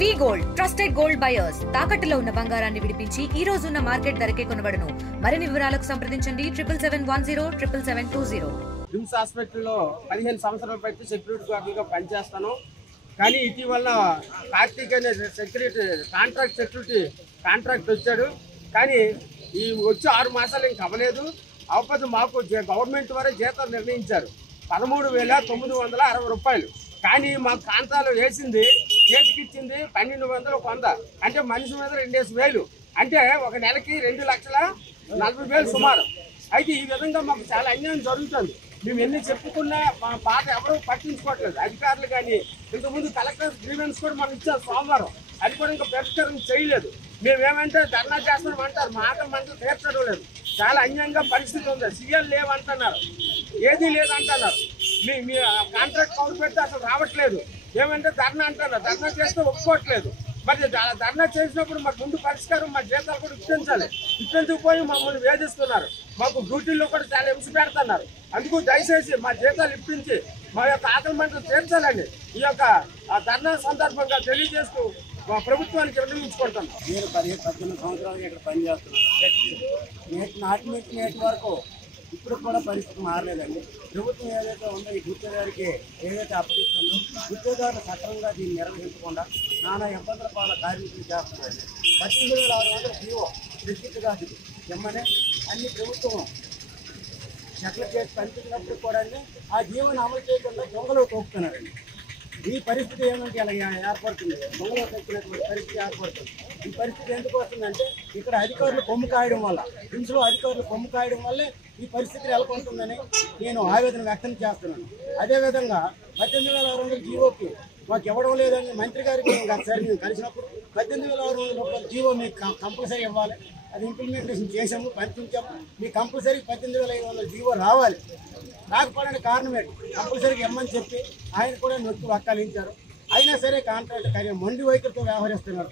వి gold trusted gold buyers తాకట్టులో ఉన్న బంగారాన్ని విడిపించి ఈ రోజు ఉన్న మార్కెట్ ధరకే కొనబడును. మరిన్ని వివరాలకు సంప్రదించండి 77107720. రిమ్స్ హాస్పిటల్లో 15 సంవత్సరాల పైకి సెక్యూరిటీ గార్డుగా పనిచేస్తాను. కానీ ఇటీవల కార్తీక్ అనే కాంట్రాక్ట్ సెక్యూరిటీ కాంట్రాక్ట్ వచ్చాడు. కానీ ఈ వచ్చి 6 మాసాలు ఇంక అవ్వలేదు. అవపది మాకు గవర్నమెంట్ వారే జీతాలు నిర్ణయించారు 13,960 రూపాయలు. కానీ మాకు కాంతాలు వేసింది చేతికి ఇచ్చింది 12,100 అంటే మనిషి మీద 2,000 అంటే ఒక నెలకి 2,40,000 సుమారు. అయితే ఈ విధంగా మాకు చాలా అన్యాయం జరుగుతుంది. మేము ఎన్ని చెప్పుకున్నా మా పాట ఎవరూ పట్టించుకోవట్లేదు అధికారులు. కానీ ఇంతకుముందు కలెక్టర్ గ్రీవెన్స్ కూడా మనం ఇచ్చారు సోమవారం, అది కూడా ఇంకా పరిష్కారం చేయలేదు. మేమేమంటే ధర్నా చేస్తాం అంటారు, మంటలు తీర్చడం లేదు. చాలా అన్యాయంగా పరిస్థితి ఉంది. సీఎల్ లేవంటున్నారు, ఏదీ లేదంటున్నారు. మీ కాంట్రాక్ట్ కౌలు పెడితే అసలు రావట్లేదు. ఏమంటే ధర్నా అంటున్నారు, ధర్నా చేస్తే ఒప్పుకోవట్లేదు. మరి ధర్నా చేసినప్పుడు మాకు ముందు పరిష్కారం మా జీతాలు కూడా ఇప్పించాలి. ఇప్పించకపోయి మమ్మల్ని వేధిస్తున్నారు. మాకు డ్యూటీల్లో కూడా చాలా హింస పెడుతున్నారు. అందుకు దయచేసి మా జీతాలు ఇప్పించి మా యొక్క ఆకలి మంటలు తీర్చాలని ఈ యొక్క ధర్నా సందర్భంగా తెలియజేస్తూ మా ప్రభుత్వానికి విన్నవించుకుంటున్నాం. నేను 18 సంవత్సరాలు ఇక్కడ పనిచేస్తున్నాను. నేటి వరకు ఇప్పుడు కూడా పరిస్థితి మారలేదండి. ప్రభుత్వం ఏదైతే ఉందో ఈ గుర్తుదారికి ఏదైతే అప్పగిస్తుందో గుర్తుదారులు సక్రమంగా దీన్ని నిర్వహించకుండా నానా ఇబ్బందుల పాల కార్మికులు చేస్తున్నారండి. 18,600 జీవో డిస్ట్రిక్ట్ గార్డు ఎమ్మనే అన్ని ప్రభుత్వం చెట్లు చేసి పంపించినప్పుడు కూడా ఆ జీవోని అమలు చేయకుండా దొంగలు తోపుతున్నారండి. ఈ పరిస్థితి ఏమంటే ఇలా ఏర్పడుతుంది, దొంగలు తొక్కినటువంటి పరిస్థితి ఏర్పడుతుంది. ఈ పరిస్థితి ఎందుకు వస్తుందంటే ఇక్కడ అధికారులు కొమ్ము కాయడం వల్ల, హింసలో అధికారులు కొమ్ము కాయడం వల్లే ఈ పరిస్థితి నెలకొంటుందని నేను ఆవేదన వ్యక్తం చేస్తున్నాను. అదేవిధంగా 18,600 జీవోకి మాకు ఇవ్వడం లేదని మంత్రి గారికి ఒకసారి మేము కలిసినప్పుడు 18,600 రూపాయల జీవో మీకు కంపల్సరీ ఇవ్వాలి, అది ఇంప్లిమెంటేషన్ చేసాము, పంపించాము, మీకు కంపల్సరీ 18,500 జీవో రావాలి. రాకపోవడానికి కారణం ఏంటి? కంపల్సరీగా ఇమ్మని చెప్పి ఆయన కూడా నొక్కి వక్కాలించారు. అయినా సరే కాంట్రాక్ట్ కానీ మొండి వైఖరితో వ్యవహరిస్తున్నారు.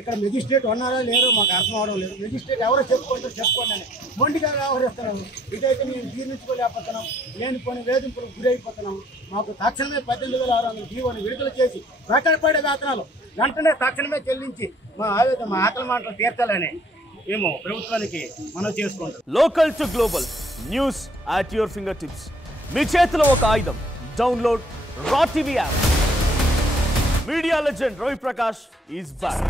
ఇక్కడ మెజిస్ట్రేట్ ఉన్నారా లేరో మాకు అర్థం అవడం లేదు. మెజిస్ట్రేట్ ఎవరో చెప్పుకోండి అని మొండిగా వ్యవహరిస్తున్నాము. ఇదైతే మేము జీర్ణించుకోలేకపోతున్నాం, లేని కొన్ని వేధింపులకు గురైపోతున్నాము. మాకు తక్షణమే 18,600 జీవోని విడుదల చేసి వెంటనే వేతనాలు వెంటనే తక్షణమే చెల్లించి మా ఆకలి మాటలు తీర్చాలని మేము ప్రభుత్వానికి మనం చేసుకుంటాం. Local to global news at your fingertips. మీ చేతిలో ఒక ఆయుధం. Download Raw TV app. Media legend Ravi Prakash is back.